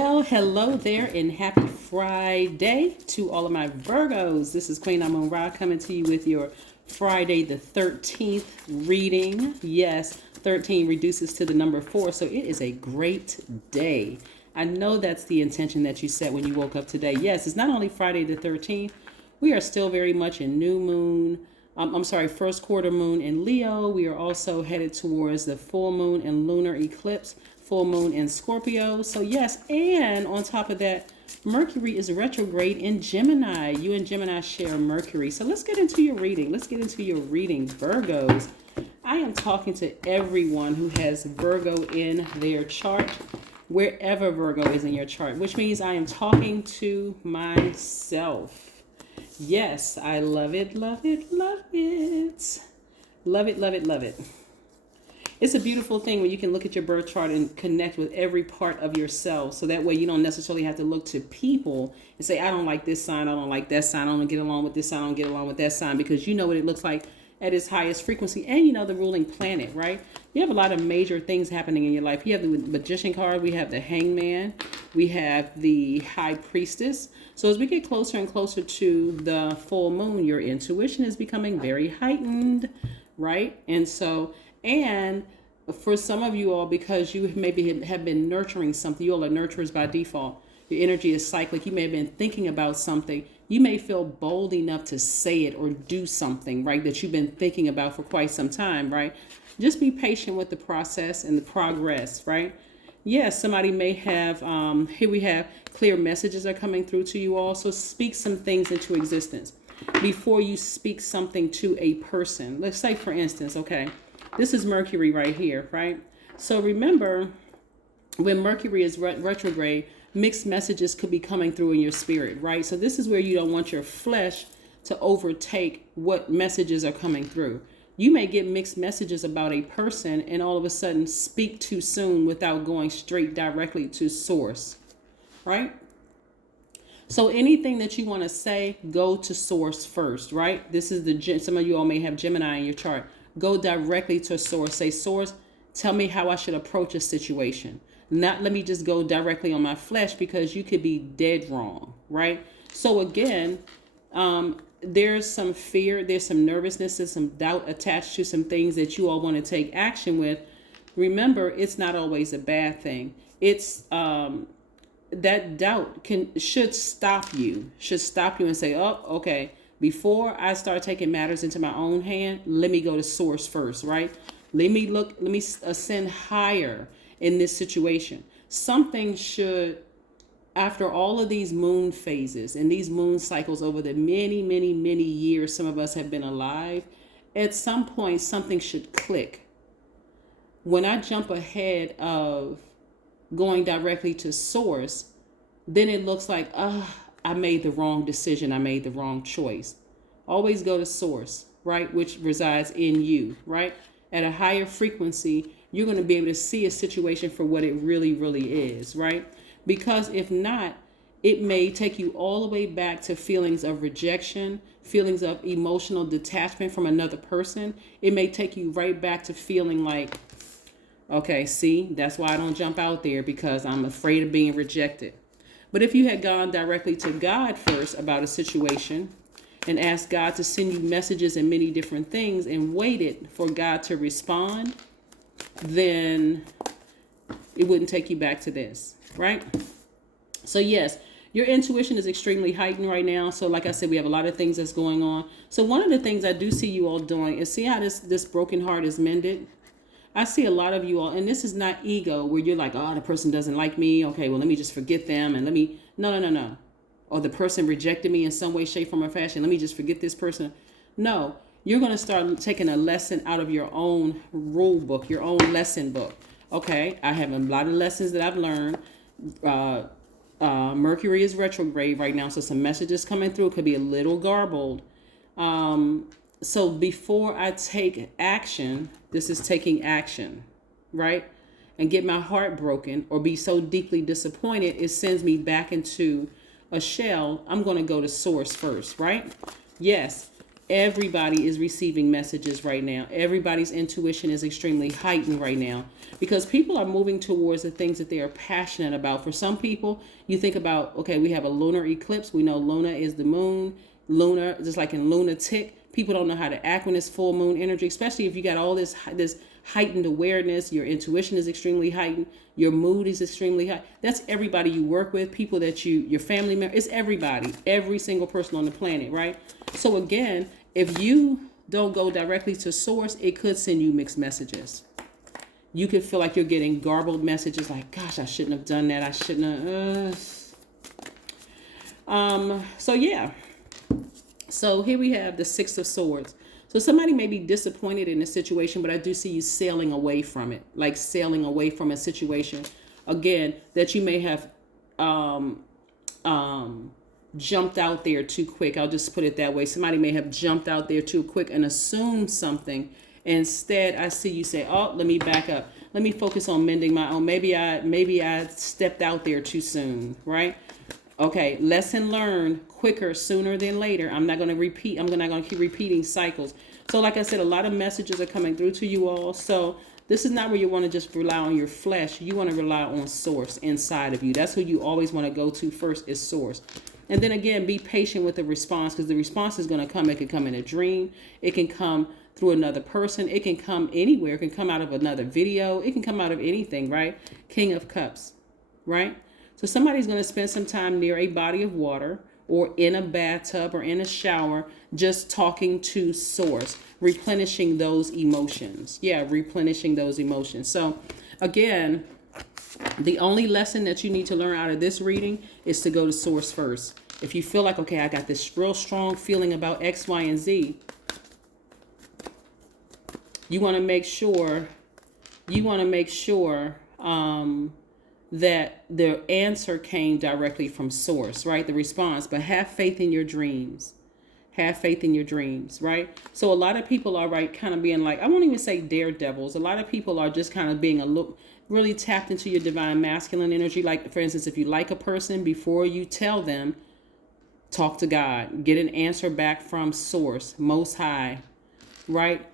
Well, hello there and happy Friday to all of my Virgos. This is Queen Amun Ra coming to you with your Friday the 13th reading. Yes, 13 reduces to the number 4, so it is a great day. I know that's the intention that you set when you woke up today. Yes, it's not only Friday the 13th, we are still very much in new moon. First quarter moon in Leo. We are also headed towards the full moon and lunar eclipse, full moon in Scorpio. So yes, and on top of that, Mercury is retrograde in Gemini. You and Gemini share Mercury. So let's get into your reading. Virgos. I am talking to everyone who has Virgo in their chart, wherever Virgo is in your chart, which means I am talking to myself. Yes, I love it, love it, love it. Love it, love it, love it. It's a beautiful thing when you can look at your birth chart and connect with every part of yourself. So that way you don't necessarily have to look to people and say, I don't like this sign, I don't like that sign, I don't get along with this sign, I don't get along with that sign, because you know what it looks like at its highest frequency, and you know the ruling planet, right? You have a lot of major things happening in your life. You have the Magician card, we have the Hangman, we have the High Priestess. So as we get closer and closer to the full moon, your intuition is becoming very heightened, right? And for some of you all, because you maybe have been nurturing something, you all are nurturers by default. Your energy is cyclic. You may have been thinking about something. You may feel bold enough to say it or do something, right, that you've been thinking about for quite some time, right? Just be patient with the process and the progress, right? Yes, somebody may have, here we have clear messages are coming through to you all. So speak some things into existence before you speak something to a person. Let's say, for instance, okay, this is Mercury right here, right? So remember, when Mercury is retrograde, mixed messages could be coming through in your spirit, right? So this is where you don't want your flesh to overtake what messages are coming through. You may get mixed messages about a person and all of a sudden speak too soon without going straight directly to source, right? So anything that you want to say, go to source first, right? This is some of you all may have Gemini in your chart. Go directly to source. Say, source, tell me how I should approach a situation. Not let me just go directly on my flesh, because you could be dead wrong, right? So again, there's some fear, there's some nervousness, there's some doubt attached to some things that you all want to take action with. Remember, it's not always a bad thing. It's that doubt should stop you and say, oh, okay, before I start taking matters into my own hand, let me go to source first, right? Let me ascend higher in this situation. Something should, after all of these moon phases and these moon cycles over the many, many, many years some of us have been alive, at some point something should click. When I jump ahead of going directly to source, then it looks like, I made the wrong decision, I made the wrong choice. Always go to source, right, which resides in you, right? At a higher frequency, you're going to be able to see a situation for what it really, really is, right? Because if not, it may take you all the way back to feelings of rejection, feelings of emotional detachment from another person. It may take you right back to feeling like, okay, see, that's why I don't jump out there, because I'm afraid of being rejected. But if you had gone directly to God first about a situation and asked God to send you messages and many different things and waited for God to respond, then it wouldn't take you back to this, right? So yes, your intuition is extremely heightened right now. So like I said, we have a lot of things that's going on. So one of the things I do see you all doing is, see how this broken heart is mended? I see a lot of you all, and this is not ego where you're like, oh, the person doesn't like me. Okay, well, let me just forget them and no. Or the person rejected me in some way, shape, form, or fashion. Let me just forget this person. No, you're going to start taking a lesson out of your own rule book, your own lesson book. Okay, I have a lot of lessons that I've learned. Mercury is retrograde right now, so some messages coming through could be a little garbled. So before I take action, this is taking action, right? And get my heart broken or be so deeply disappointed, it sends me back into a shell. I'm going to go to source first, right? Yes. Everybody is receiving messages right now. Everybody's intuition is extremely heightened right now because people are moving towards the things that they are passionate about. For some people, you think about, okay, we have a lunar eclipse. We know Luna is the moon. Lunar, just like in lunatic, people don't know how to act when it's full moon energy, especially if you got all this heightened awareness. Your intuition is extremely heightened. Your mood is extremely high. That's everybody you work with, people that your family members. It's everybody, every single person on the planet, right? So again, if you don't go directly to source, it could send you mixed messages. You could feel like you're getting garbled messages like, gosh, I shouldn't have done that. I shouldn't have. So yeah. So here we have the Six of Swords. So somebody may be disappointed in a situation, but I do see you sailing away from it, like sailing away from a situation, again, that you may have jumped out there too quick. I'll just put it that way. Somebody may have jumped out there too quick and assumed something. Instead, I see you say, oh, let me back up. Let me focus on mending my own. Maybe I stepped out there too soon, right? Okay, lesson learned, quicker, sooner than later. I'm not going to repeat. I'm not going to keep repeating cycles. So like I said, a lot of messages are coming through to you all. So this is not where you want to just rely on your flesh. You want to rely on source inside of you. That's who you always want to go to first, is source. And then again, be patient with the response, because the response is going to come. It can come in a dream. It can come through another person. It can come anywhere. It can come out of another video. It can come out of anything, right? King of Cups, right? So somebody's going to spend some time near a body of water or in a bathtub or in a shower, just talking to source, replenishing those emotions. Yeah, replenishing those emotions. So again, the only lesson that you need to learn out of this reading is to go to source first. If you feel like, okay, I got this real strong feeling about X, Y, and Z, you want to make sure, that the answer came directly from source, right? The response. But have faith in your dreams. Have faith in your dreams, right? So a lot of people are, right, kind of being like, I won't even say daredevils. A lot of people are just kind of being a look really tapped into your divine masculine energy. Like, for instance, if you like a person, before you tell them, talk to God. Get an answer back from source, most high, right?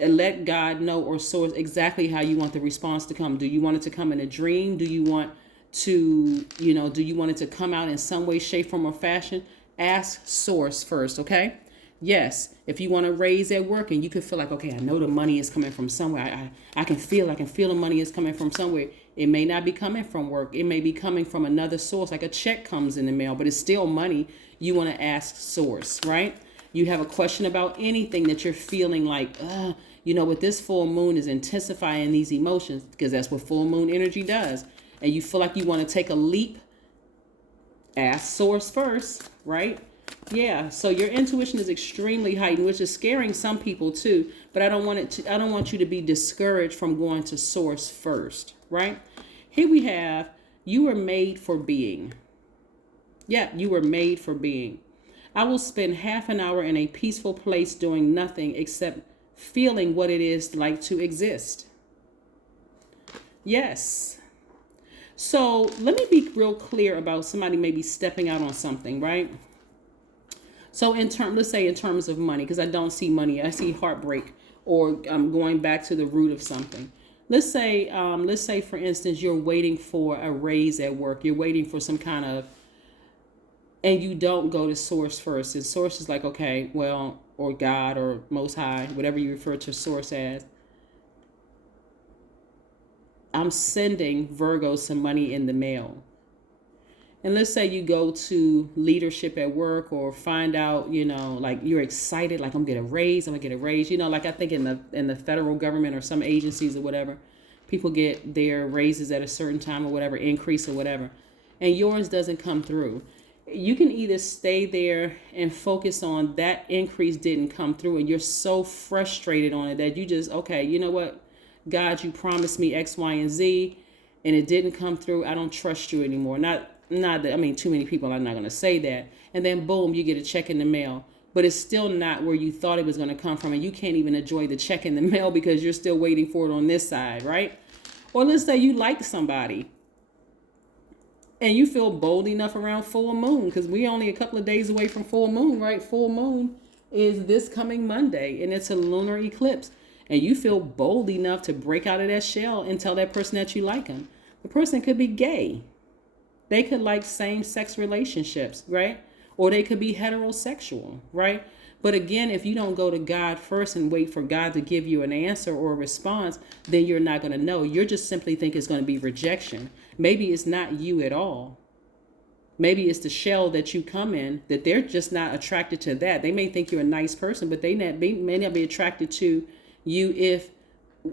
And let God know, or source, exactly how you want the response to come. Do you want it to come in a dream? Do you want to, do you want it to come out in some way, shape, form, or fashion? Ask source first, okay? Yes, if you want to raise at work and you can feel like, okay, I know the money is coming from somewhere. I can feel the money is coming from somewhere. It may not be coming from work. It may be coming from another source, like a check comes in the mail, but it's still money. You want to ask source, right? You have a question about anything that you're feeling like, with this full moon is intensifying these emotions, because that's what full moon energy does. And you feel like you want to take a leap, ask source first, right? Yeah. So your intuition is extremely heightened, which is scaring some people too. But I don't want you to be discouraged from going to source first, right? Here we have, you were made for being. Yeah, you were made for being. I will spend half an hour in a peaceful place doing nothing except feeling what it is like to exist. Yes. So let me be real clear about somebody maybe stepping out on something, right? So let's say in terms of money, because I don't see money, I see heartbreak, or I'm going back to the root of something. Let's say for instance, you're waiting for a raise at work. You're waiting for some kind of, and you don't go to source first. And source is like, okay, well, or God or most high, whatever you refer to source as. I'm sending Virgo some money in the mail. And let's say you go to leadership at work, or find out, like you're excited, like I'm gonna get a raise. Like I think in the federal government or some agencies or whatever, people get their raises at a certain time or whatever, increase or whatever, and yours doesn't come through. You can either stay there and focus on that increase didn't come through, and you're so frustrated on it that you just, okay, you know what, God, you promised me X, Y, and Z, and it didn't come through. I don't trust you anymore. Not that, I mean, too many people are not going to say that. And then boom, you get a check in the mail, but it's still not where you thought it was going to come from, and you can't even enjoy the check in the mail because you're still waiting for it on this side, right? Or let's say you like somebody, and you feel bold enough around full moon, because we only a couple of days away from full moon, right? Full moon is this coming Monday, and it's a lunar eclipse. And you feel bold enough to break out of that shell and tell that person that you like them. The person could be gay. They could like same-sex relationships, right? Or they could be heterosexual, right? But again, if you don't go to God first and wait for God to give you an answer or a response, then you're not going to know. You're just simply think it's going to be rejection. Maybe it's not you at all. Maybe it's the shell that you come in, that they're just not attracted to that. They may think you're a nice person, but they may not be attracted to you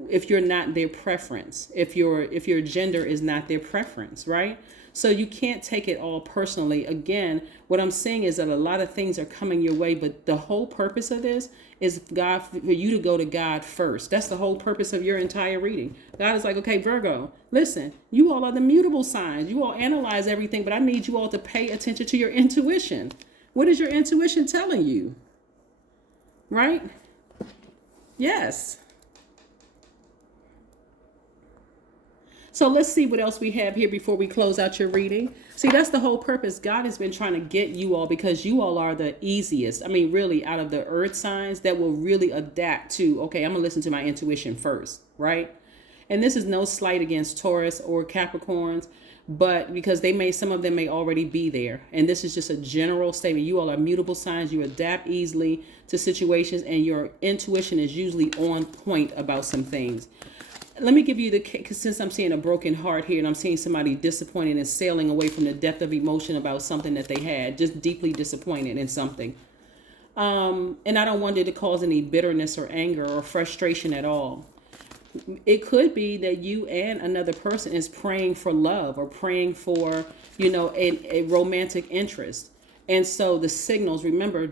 if you're not their preference, if your gender is not their preference, right? So you can't take it all personally. Again, what I'm saying is that a lot of things are coming your way, but the whole purpose of this is for you to go to God first. That's the whole purpose of your entire reading. God is like, okay, Virgo, listen, you all are the mutable signs. You all analyze everything, but I need you all to pay attention to your intuition. What is your intuition telling you? Right? Yes. So let's see what else we have here before we close out your reading. See, that's the whole purpose. God has been trying to get you all because you all are the easiest. I mean, really, out of the earth signs that will really adapt to, okay, I'm going to listen to my intuition first, right? And this is no slight against Taurus or Capricorns, but because some of them may already be there. And this is just a general statement. You all are mutable signs. You adapt easily to situations, and your intuition is usually on point about some things. Let me give you because since I'm seeing a broken heart here and I'm seeing somebody disappointed and sailing away from the depth of emotion about something that they had, just deeply disappointed in something. And I don't want it to cause any bitterness or anger or frustration at all. It could be that you and another person is praying for love or praying for, a romantic interest. And so the signals, remember,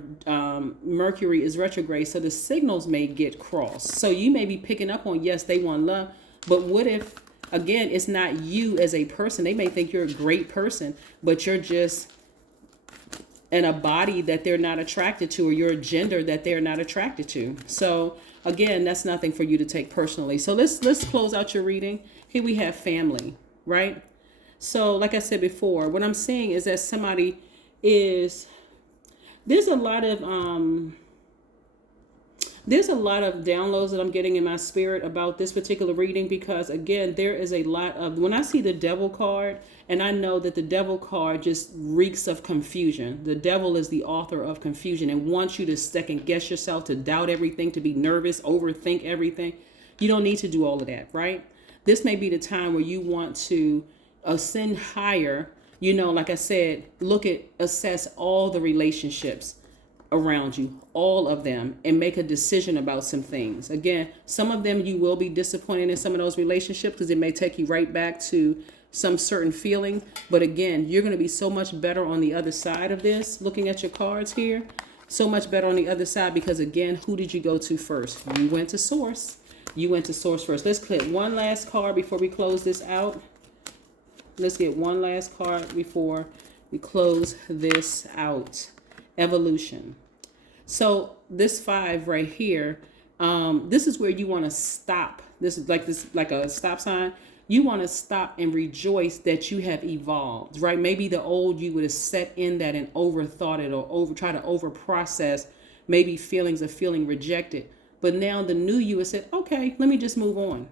Mercury is retrograde, so the signals may get crossed. So you may be picking up on, yes, they want love, but what if, again, it's not you as a person? They may think you're a great person, but you're just in a body that they're not attracted to, or you're a gender that they're not attracted to. So again, that's nothing for you to take personally. So let's close out your reading. Here we have family, right? So like I said before, what I'm saying is that somebody there's a lot of downloads that I'm getting in my spirit about this particular reading, because again, there is a lot of, when I see the devil card, and I know that the devil card just reeks of confusion. The devil is the author of confusion and wants you to second guess yourself, to doubt everything, to be nervous, overthink everything. You don't need to do all of that, right? This may be the time where you want to ascend higher. Like I said, assess all the relationships around you, all of them, and make a decision about some things. Again, some of them you will be disappointed in some of those relationships because it may take you right back to some certain feeling. But again, you're going to be so much better on the other side of this. Looking at your cards here, so much better on the other side, because again, who did you go to first? You went to source. You went to source first. Let's click one last card before we close this out. Let's get one last card before we close this out. Evolution. So this 5 right here, this is where you want to stop. This is like a stop sign. You want to stop and rejoice that you have evolved, right? Maybe the old you would have set in that and overthought it, or try to over process maybe feelings of feeling rejected. But now the new you has said, okay, let me just move on.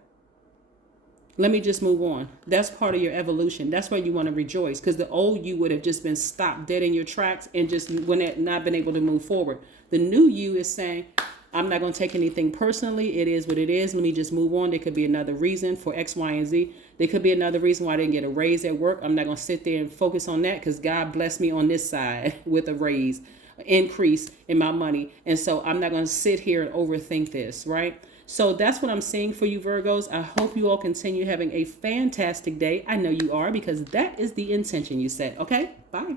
Let me just move on. That's part of your evolution. That's why you want to rejoice, because the old you would have just been stopped dead in your tracks and just not been able to move forward. The new you is saying, I'm not going to take anything personally. It is what it is. Let me just move on. There could be another reason for X, Y, and Z. There could be another reason why I didn't get a raise at work. I'm not going to sit there and focus on that, because God blessed me on this side with a raise, increase in my money. And so I'm not going to sit here and overthink this, right? So that's what I'm seeing for you, Virgos. I hope you all continue having a fantastic day. I know you are, because that is the intention you set. Okay, bye.